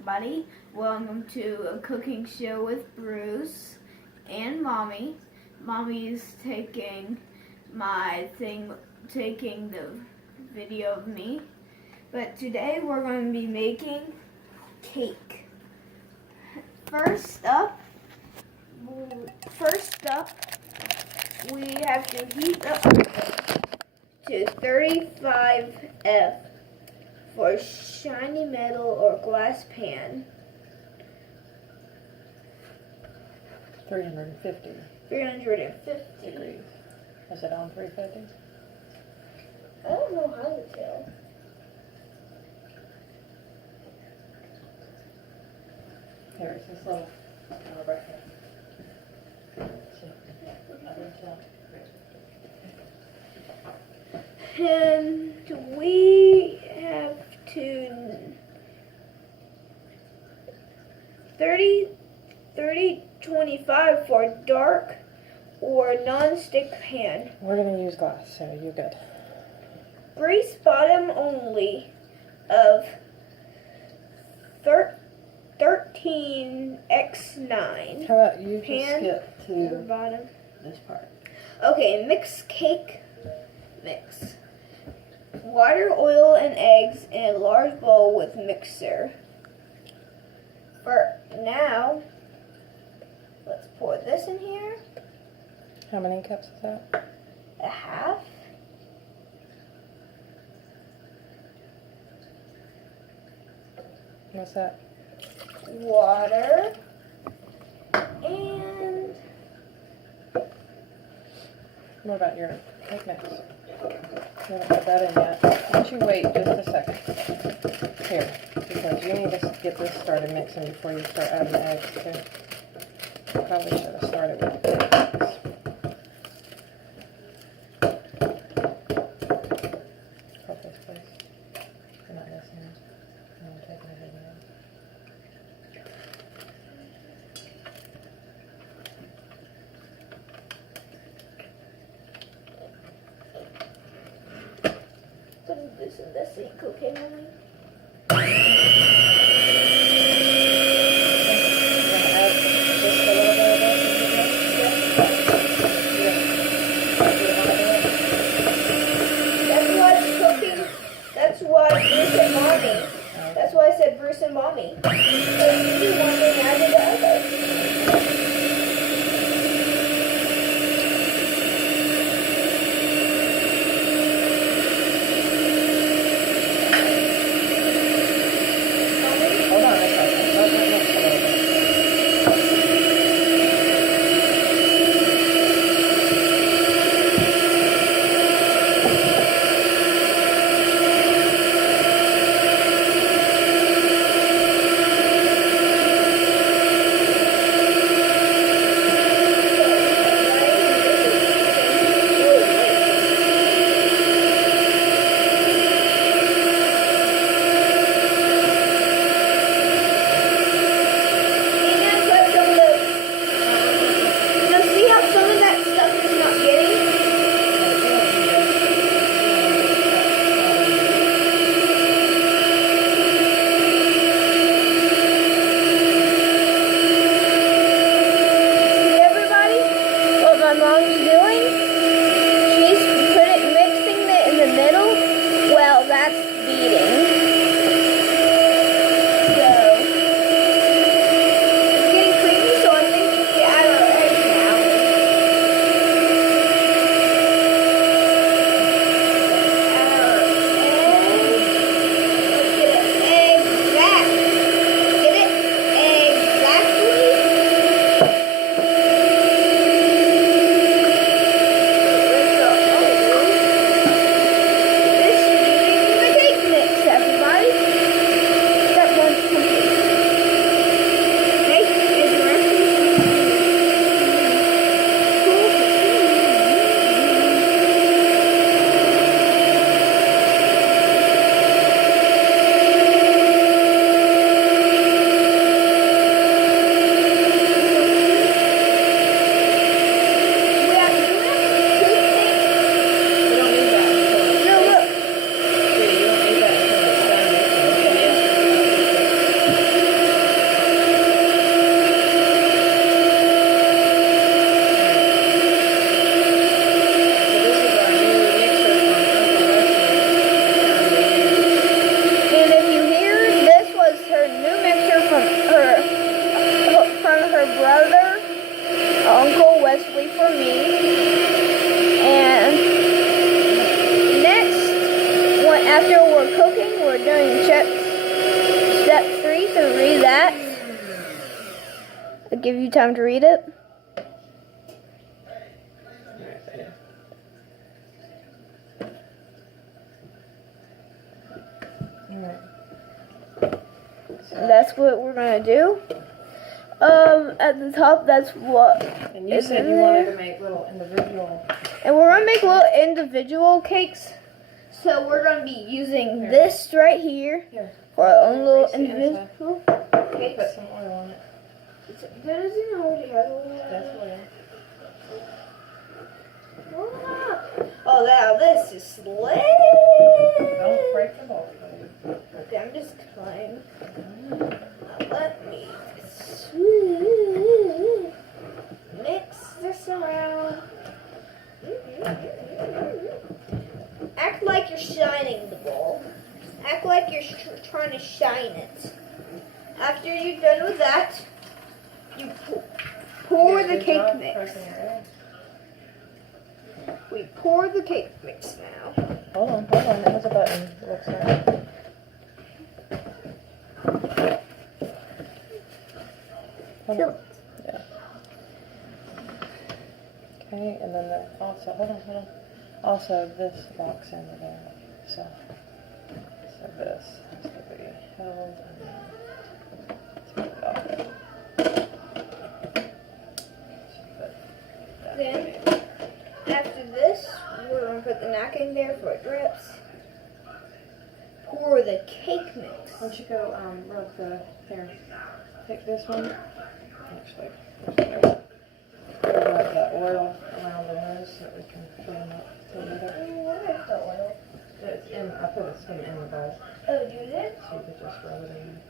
everybody. Welcome to a cooking show with Bruce and Mommy. Mommy's taking the video of me. But today we're going to be making cake. First up, we have to heat up to 35F for shiny metal or glass pan. 350 degrees. Is it on 350? I don't know how to tell. Here, it's this little right here. And we have to 30-25 for dark or non-stick pan. We're going to use glass, so you're good. Grease bottom only of 13x9. How about you Pan just skip to bottom. this part? Okay, mix cake mix. Water, oil, and eggs in a large bowl with mixer. For now, let's pour this in here. How many cups is that? A half. What's that? Water. And What about your cake mix? You haven't put that in yet. Why don't you wait just a second? Here, because you need to get this started mixing before you start adding the eggs too. Probably should have started with the cake mix. Hold this, please. You're not listening. I'm taking a video. put this in the sink, okay, Mommy? That's why Bruce and Mommy. That's why I said Bruce and Mommy. So you do one thing, I do the other. Hold on a second. Let's mix a little bit. give you time to read it? Alright. That's what we're gonna do. At the top, that's what. And you is said in you wanted there. to make little individual. And we're gonna make little individual cakes. So we're gonna be using this right here Here. for our own little Erase the individual Put cakes. some oil on it. Doesn't already have That's oil. Oh, now this is slick. Don't break the bowl. Okay, I'm just trying. Let me mix this around. Act like you're shining the bowl. Act like you're trying to shine it. After you're done with that, you pour the cake mix. We pour the cake mix now. Hold on. It has a button. It looks like. Fill it. Yeah. Okay, and then also, hold on. Also, this locks into there. So this has to be held and then take it off. Then, after this, we're going to put the napkin there for it drips. Pour the cake mix. Why don't you go rub the hair? Take this one. Actually, rub the oil around the nose so that we can fill them up later. What is the oil? It's in. I put some in the bowl, Oh, you did? so you could just rub it in.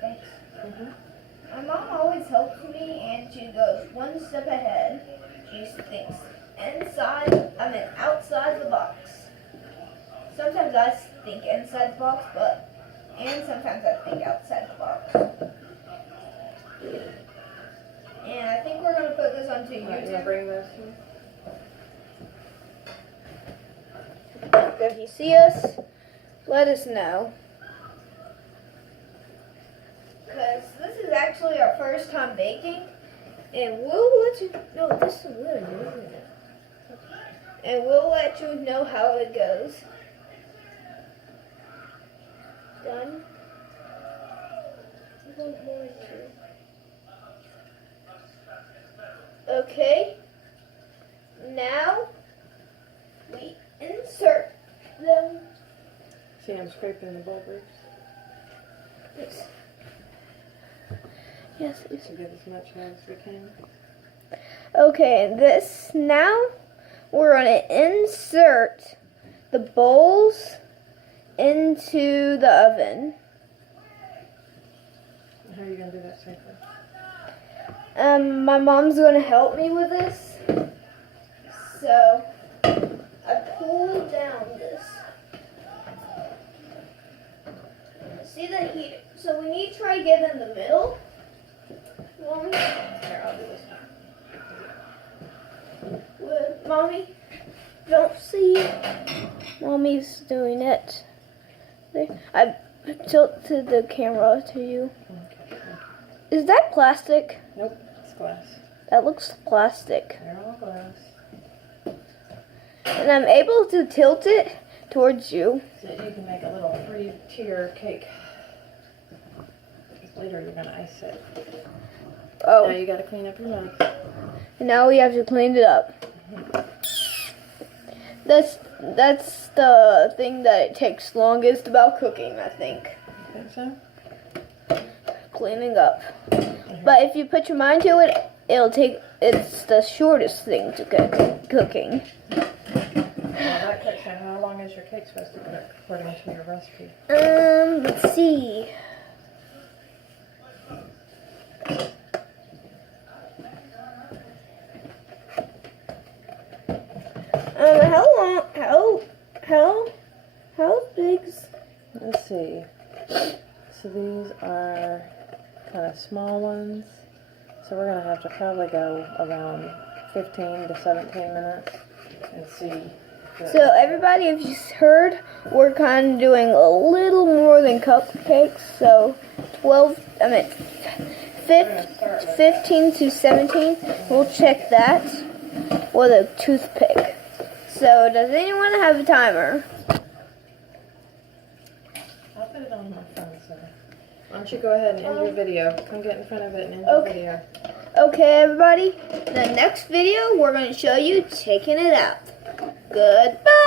Thanks. Mhm. My mom always helps me, and she goes one step ahead. She thinks outside the box. Sometimes I think inside the box, and sometimes I think outside the box. And I think we're going to put this onto Alright, you want to YouTube. bring those here? If you see us, let us know. Because this is actually our first time baking. And we'll let you know, this is good, isn't it? And we'll let you know how it goes. Done. Okay. Now we insert them. See, I'm scraping the bowl grease Yes. to get as much hair as we can. Okay, and this now we're gonna insert the bowls into the oven. How are you going to do that safely? My mom's gonna help me with this. So I pull down this. See the heat? So we need to try to get in the middle. Mommy, Here, I'll do this one. Mommy, don't see. Mommy's doing it. There. I tilted the camera to you. Okay. Is that plastic? Nope, it's glass. That looks plastic. They're all glass. And I'm able to tilt it towards you. So you can make a little 3-tier cake. Later you're going to ice it. Now Oh, you got to clean up your knife. and now we have to clean it up. That's the thing that it takes longest about cooking, I think. You think so? Cleaning up. But if you put your mind to it, it's the shortest thing to cooking. Well, that cooks. How long is your cake supposed to cook according to your recipe? Let's see. How big's? Let's see. So these are kind of small ones. So we're going to have to probably go around 15 to 17 minutes and see. So everybody, if you heard, we're kind of doing a little more than cupcakes. So 15 to 17. We'll check that with a toothpick. So, does anyone have a timer? I'll put it on my phone, so. Why don't you go ahead and end your video? Come get in front of it and end your Okay. video. Okay, everybody. The next video, we're going to show you taking it out. Goodbye.